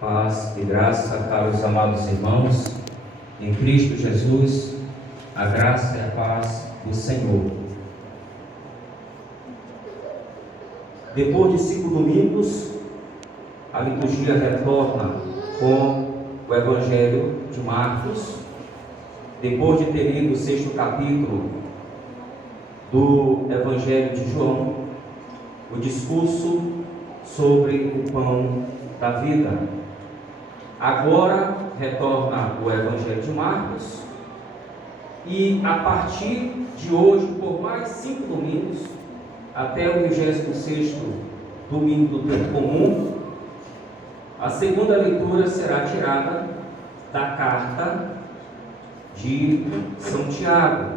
Paz e graça, caros amados irmãos, em Cristo Jesus, a graça e a paz do Senhor. Depois de 5 domingos, a liturgia retorna com o Evangelho de Marcos. Depois de ter lido o 6º capítulo do Evangelho de João, o discurso sobre o pão da vida. Agora retorna o Evangelho de Marcos e a partir de hoje, por mais 5 domingos, até o 26º domingo do tempo comum, a segunda leitura será tirada da carta de São Tiago.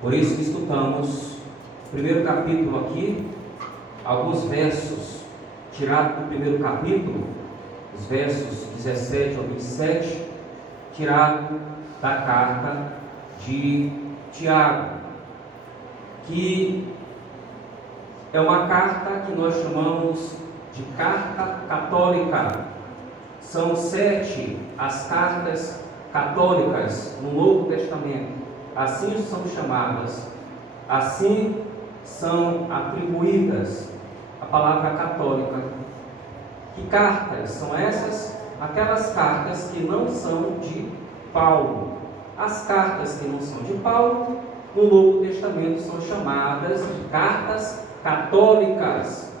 Por isso que estudamos o primeiro capítulo aqui, alguns versos tirados do primeiro capítulo, os versos 17 ao 27, tirado da carta de Tiago, que é uma carta que nós chamamos de carta católica. São 7 as cartas católicas no Novo Testamento, assim são chamadas, assim são atribuídas a palavra católica. Que cartas são essas? Aquelas cartas que não são de Paulo. As cartas que não são de Paulo, no Novo Testamento, são chamadas de cartas católicas.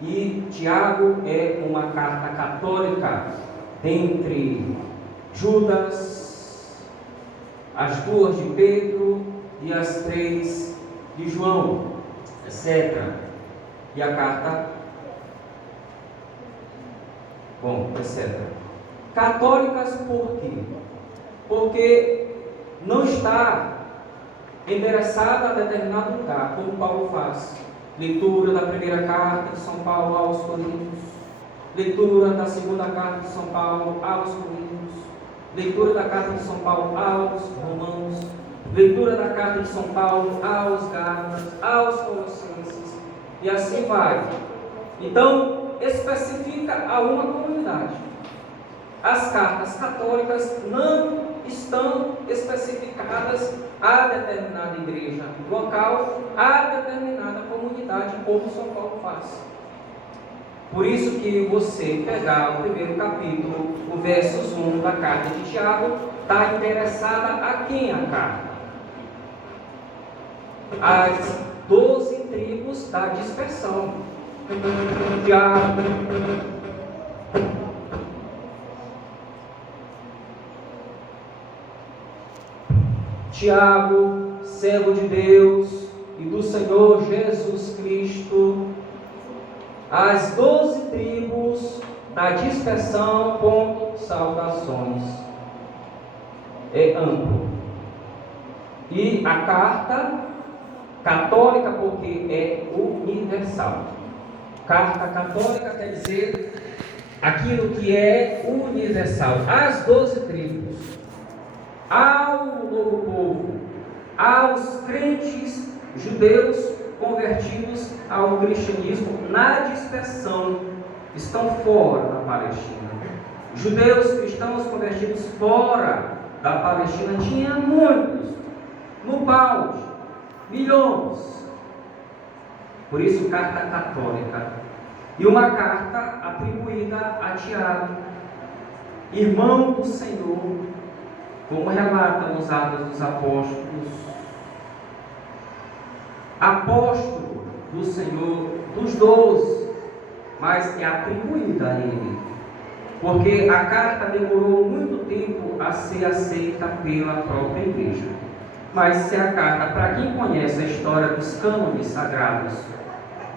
E Tiago é uma carta católica. Dentre Judas, as 2 de Pedro e as 3 de João, etc. E a carta etc. Católicas por quê? Porque não está endereçada a determinado lugar, como Paulo faz. Leitura da primeira carta de São Paulo aos Coríntios, leitura da segunda carta de São Paulo aos Coríntios, leitura da carta de São Paulo aos Romanos, leitura da carta de São Paulo aos Gálatas, aos Colossenses, e assim vai. Então, especifica a uma comunidade. As cartas católicas não estão especificadas a determinada igreja local, a determinada comunidade, como São Paulo faz. Por isso que você pegar o primeiro capítulo, o versos 1 da carta de Tiago, está interessada a quem a carta? As 12 tribos da dispersão. Tiago, servo de Deus e do Senhor Jesus Cristo, as 12 tribos da dispersão, saudações. É amplo. E a carta católica, porque é universal. Carta católica quer dizer aquilo que é universal. As 12 tribos, ao novo povo, aos crentes judeus convertidos ao cristianismo na dispersão, estão fora da Palestina. Judeus cristãos convertidos fora da Palestina tinha muitos, no balde, milhões. Por isso, carta católica. E uma carta atribuída a Tiago, irmão do Senhor, como relatam os Atos dos Apóstolos, apóstolo do Senhor, dos 12, mas é atribuída a ele, porque a carta demorou muito tempo a ser aceita pela própria igreja. Mas se a carta, para quem conhece a história dos cânones sagrados,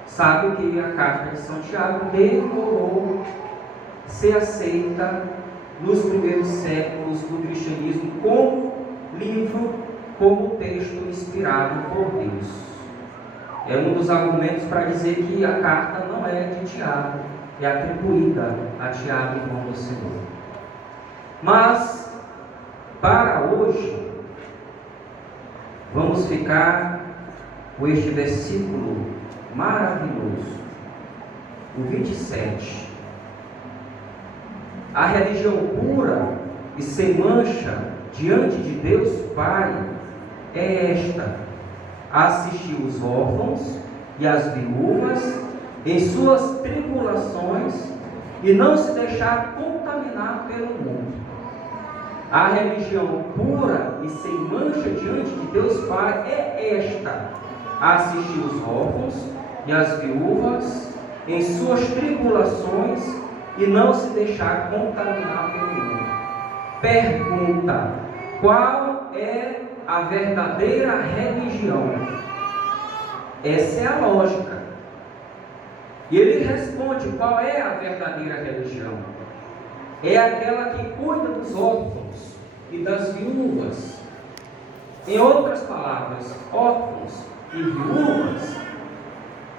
sabe que a carta de São Tiago demorou a ser aceita nos primeiros séculos do cristianismo como livro, como texto inspirado por Deus. É um dos argumentos para dizer que a carta não é de Tiago, é atribuída a Tiago, irmão do Senhor. Mas, para hoje, vamos ficar com este versículo maravilhoso, o 27. A religião pura e sem mancha diante de Deus Pai é esta: assistir os órfãos e as viúvas em suas tribulações e não se deixar contaminar pelo mundo. A religião pura e sem mancha diante de Deus Pai é esta: assistir os órfãos e as viúvas em suas tribulações e não se deixar contaminar pelo mundo. Pergunta: qual é a verdadeira religião? Essa é a lógica. E ele responde: qual é a verdadeira religião? É aquela que cuida dos órfãos e das viúvas. Em outras palavras, órfãos e viúvas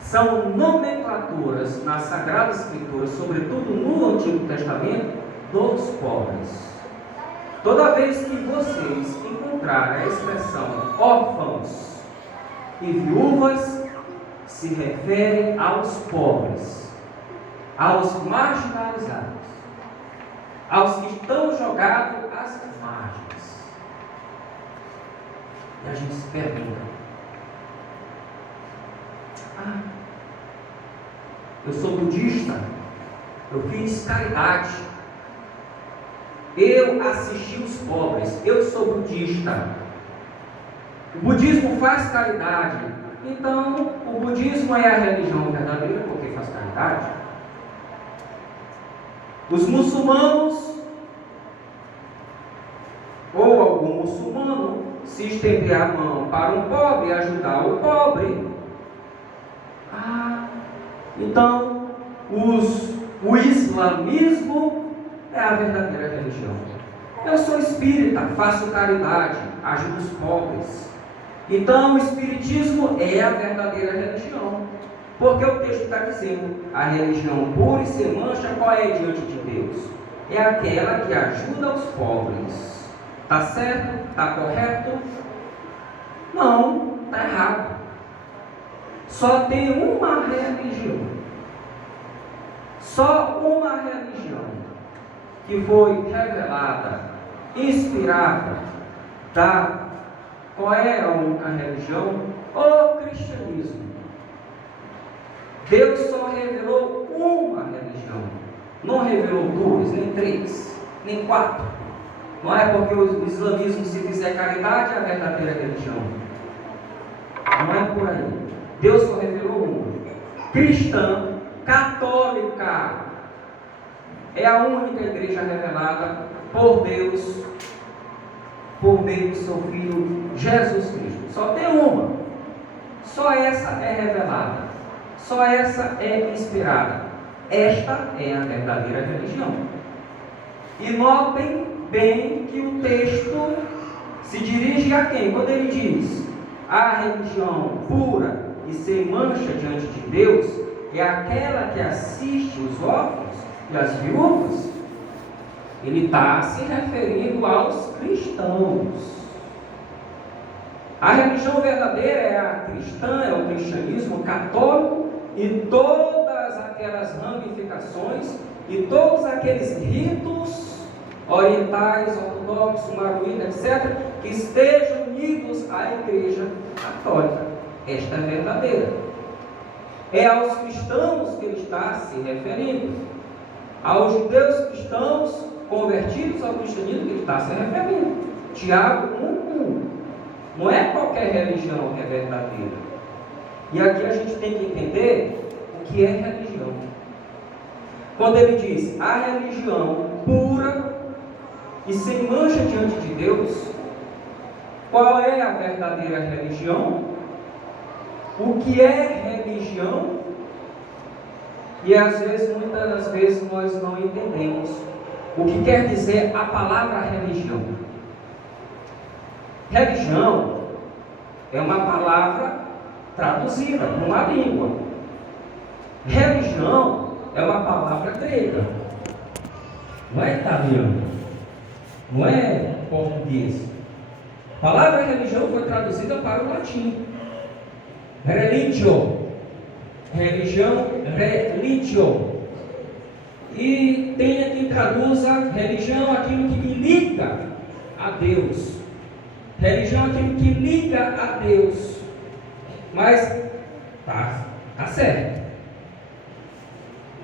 são nomenclaturas nas Sagradas Escrituras, sobretudo no Antigo Testamento, dos pobres. Toda vez que vocês encontrarem a expressão órfãos e viúvas, se refere aos pobres, aos marginalizados, aos que estão jogados às margens. E a gente se pergunta: eu sou budista, eu fiz caridade, eu assisti os pobres, eu sou budista. O budismo faz caridade, então o budismo é a religião verdadeira porque faz caridade. Os muçulmanos, ou algum muçulmano, se estender a mão para um pobre e ajudar o pobre, então o islamismo é a verdadeira religião. Eu sou espírita, faço caridade, ajudo os pobres. Então o espiritismo é a verdadeira religião. Porque o texto está dizendo: a religião pura e sem mancha, qual é diante de Deus? É aquela que ajuda os pobres. Está certo? Está correto? Não, está errado. Só tem uma religião. Só uma religião que foi revelada, inspirada, da... Qual é a única religião? O cristianismo. Deus só revelou uma religião. Não revelou duas, nem três, nem quatro. Não é porque o islamismo, se fizer caridade, é a verdadeira religião. Não é por aí. Deus só revelou uma. Cristã, católica, é a única igreja revelada por Deus, por meio do seu Filho Jesus Cristo. Só tem uma. Só essa é revelada. Só essa é inspirada. Esta é a verdadeira religião. E notem bem que o texto se dirige a quem? Quando ele diz: a religião pura e sem mancha diante de Deus é aquela que assiste os órfãos e as viúvas. Ele está se referindo aos cristãos. A religião verdadeira é a cristã, é o cristianismo católico e todas aquelas ramificações e todos aqueles ritos orientais, ortodoxos, maronita, etc., que estejam unidos à igreja católica. Esta é verdadeira. É aos cristãos que ele está se referindo. Aos judeus cristãos convertidos ao cristianismo que ele está se referindo. Tiago 1:1. Não é qualquer religião que é verdadeira. E aqui a gente tem que entender o que é religião. Quando ele diz a religião pura e sem mancha diante de Deus, qual é a verdadeira religião? O que é religião? E às vezes, muitas das vezes, nós não entendemos o que quer dizer a palavra religião. Religião é uma palavra traduzida para uma língua. Religião é uma palavra grega. Não é italiano, não é português. A palavra religião foi traduzida para o latim. Religio. Religião, religio. E tem quem traduza religião aquilo que me liga a Deus. Religião é aquilo que liga a Deus. Mas tá certo.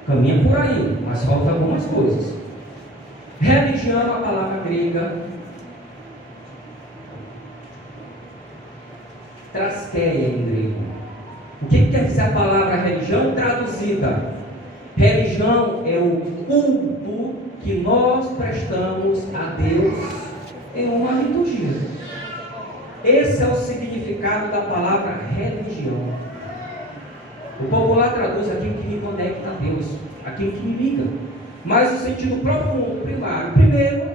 Caminha por aí, mas falta algumas coisas. Religião é uma palavra grega. Traskeia em grego. O que quer dizer a palavra religião traduzida? Religião é o culto que nós prestamos a Deus em uma liturgia. Esse é o significado da palavra religião. O popular traduz aquilo que me conecta a Deus, aquilo que me liga. Mas o sentido profundo, primário, primeiro,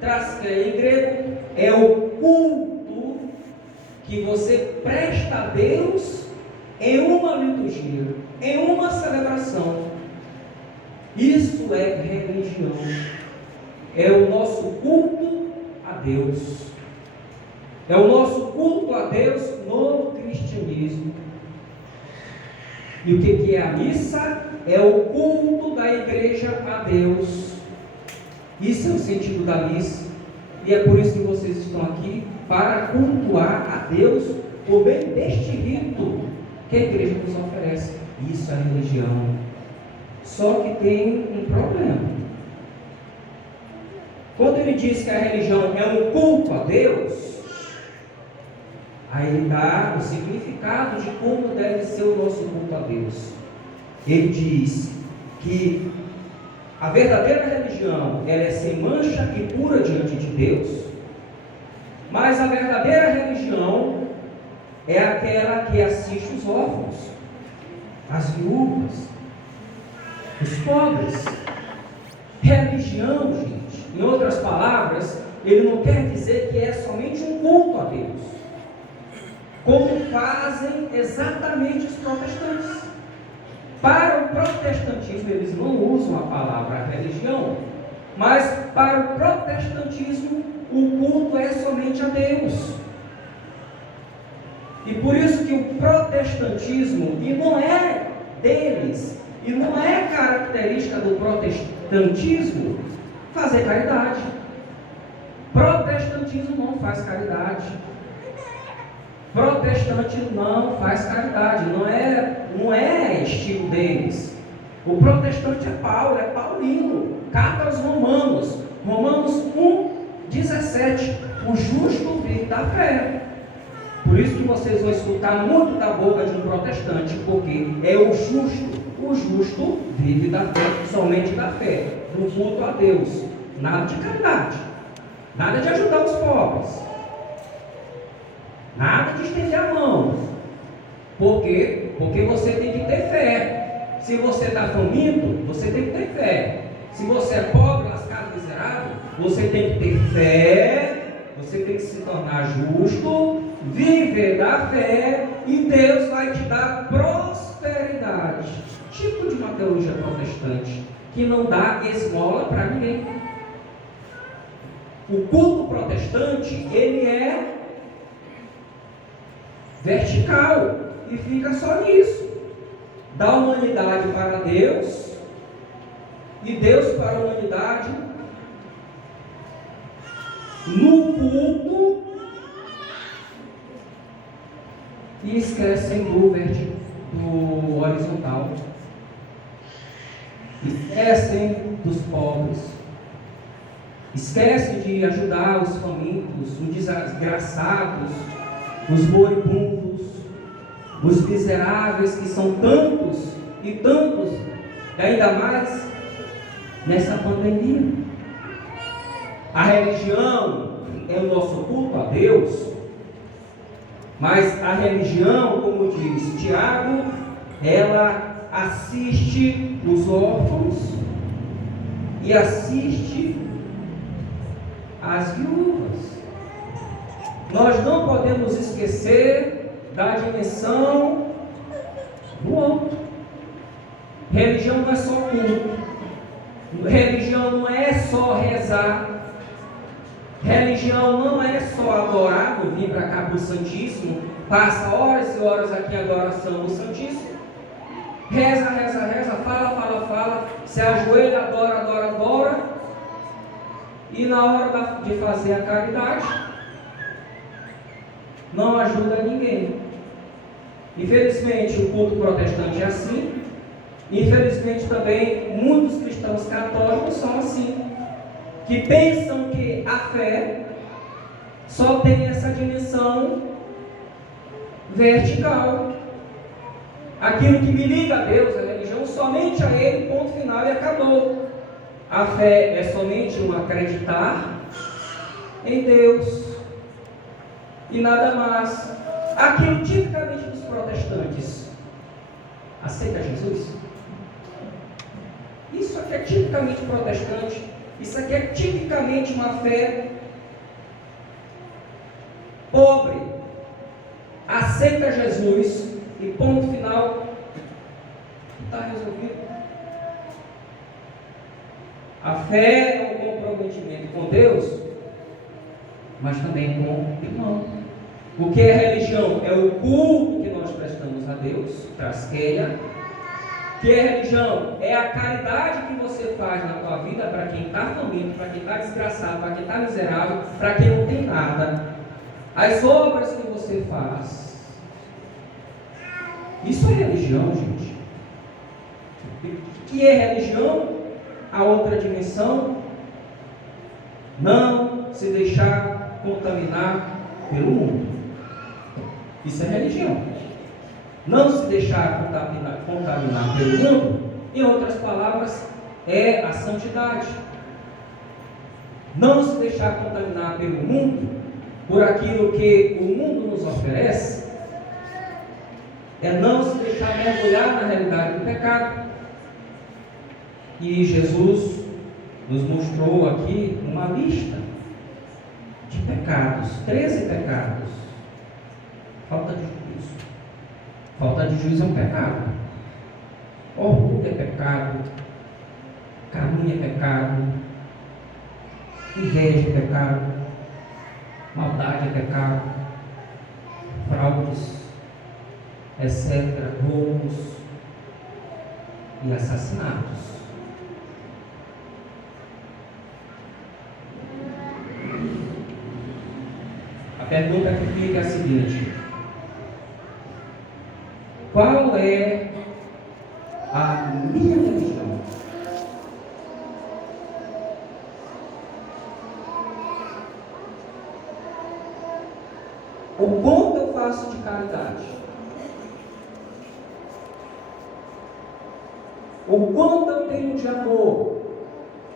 traskeia em grego, é o culto que você presta a Deus em uma liturgia, em uma celebração. Isso é religião. É o nosso culto a Deus. É o nosso culto a Deus no cristianismo. E o que é a missa? É o culto da igreja a Deus. Isso é o sentido da missa. E é por isso que vocês estão aqui, para cultuar a Deus por meio deste rito que a igreja nos oferece. Isso é religião. Só que tem um problema. Quando ele diz que a religião é um culto a Deus, aí ele dá o significado de como deve ser o nosso culto a Deus. Ele diz que a verdadeira religião, ela é sem mancha e pura diante de Deus, mas a verdadeira religião é aquela que assiste os órfãos, as viúvas, os pobres. Religião, gente, em outras palavras, ele não quer dizer que é somente um culto a Deus, como fazem exatamente os protestantes. Para o protestantismo, eles não usam a palavra religião, mas para o protestantismo, o culto é somente a Deus. E por isso que o protestantismo, e não é deles, e não é característica do protestantismo fazer caridade. Protestantismo não faz caridade. Protestante não faz caridade. Não é estilo deles. O protestante é Paulo, é paulino. Carta aos Romanos. Romanos 1:17. O justo vive da fé. Por isso que vocês vão escutar muito da boca de um protestante, porque é o justo. O justo vive da fé, somente da fé, no culto a Deus. Nada de caridade, nada de ajudar os pobres, nada de estender a mão. Por quê? Porque você tem que ter fé. Se você está faminto, você tem que ter fé. Se você é pobre, lascado, miserável, você tem que ter fé. Você tem que se tornar justo, viver da fé, e Deus vai te dar prosperidade. Tipo de uma teologia protestante que não dá esmola para ninguém. O culto protestante, ele é vertical e fica só nisso. Da humanidade para Deus e Deus para a humanidade no culto, e esquecem do horizontal. Esquecem dos pobres, esquecem de ajudar os famintos, os desgraçados, os moribundos, os miseráveis, que são tantos e tantos, e ainda mais nessa pandemia. A religião é o nosso culto a Deus, mas a religião, como diz Tiago, ela assiste os órfãos e assiste as viúvas. Nós não podemos esquecer da dimensão do outro. Religião não é só culto. Religião não é só rezar. Religião não é só adorar, não vir para cá para o Santíssimo, passa horas e horas aqui em adoração no Santíssimo. Reza, reza, reza, faz fala, se ajoelha, adora, e na hora de fazer a caridade, não ajuda ninguém. Infelizmente, o culto protestante é assim. Infelizmente, também, muitos cristãos católicos são assim, que pensam que a fé só tem essa dimensão vertical. Aquilo que me liga a Deus, a religião, somente a Ele, ponto final, e acabou. A fé é somente um acreditar em Deus e nada mais. Aquilo tipicamente dos protestantes. Aceita Jesus? Isso aqui é tipicamente protestante. Isso aqui é tipicamente uma fé pobre. Aceita Jesus e ponto final. Está resolvido. A fé é um comprometimento com Deus, mas também com o irmão. O que é religião? É o culto que nós prestamos a Deus, trasqueia. O que é religião? É a caridade que você faz na tua vida para quem está faminto, para quem está desgraçado, para quem está miserável, para quem não tem nada. As obras que você faz. Isso é religião, gente. O que é religião? A outra dimensão, não se deixar contaminar pelo mundo. Isso é religião. Não se deixar contaminar pelo mundo, em outras palavras, é a santidade. Não se deixar contaminar pelo mundo, por aquilo que o mundo nos oferece, é não se deixar mergulhar na realidade do pecado. E Jesus nos mostrou aqui uma lista de pecados, 13 pecados. Falta de juízo. Falta de juízo é um pecado. Orgulho é pecado. Calúnia é pecado. Inveja é pecado. Maldade é pecado. Fraudes, etc. Roubos e assassinatos. A pergunta que fica é a seguinte: qual é a minha religião? O quanto eu faço de caridade? O quanto eu tenho de amor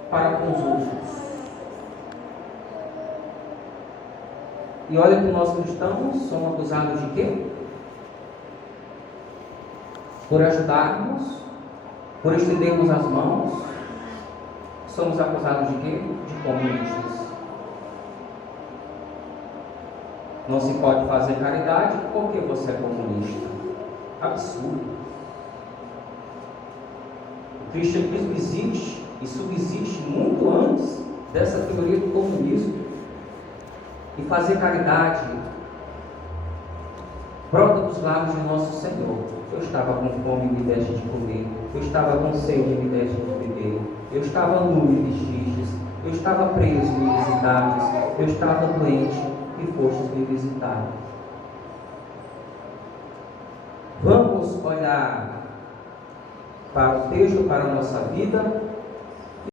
para com os outros? E olha que nós cristãos somos acusados de quê? Por ajudarmos, por estendermos as mãos, somos acusados de quê? De comunistas. Não se pode fazer caridade porque você é comunista. Absurdo. O cristianismo existe e subsiste muito antes dessa teoria do comunismo. E fazer caridade brota dos lábios de nosso Senhor. Eu estava com fome e me deste de comer. Eu estava com sede e me deste de beber. Eu estava nu e me vestistes. Eu estava preso e me visitastes. Eu estava doente e fostes me visitar. Vamos olhar para o texto, para a nossa vida,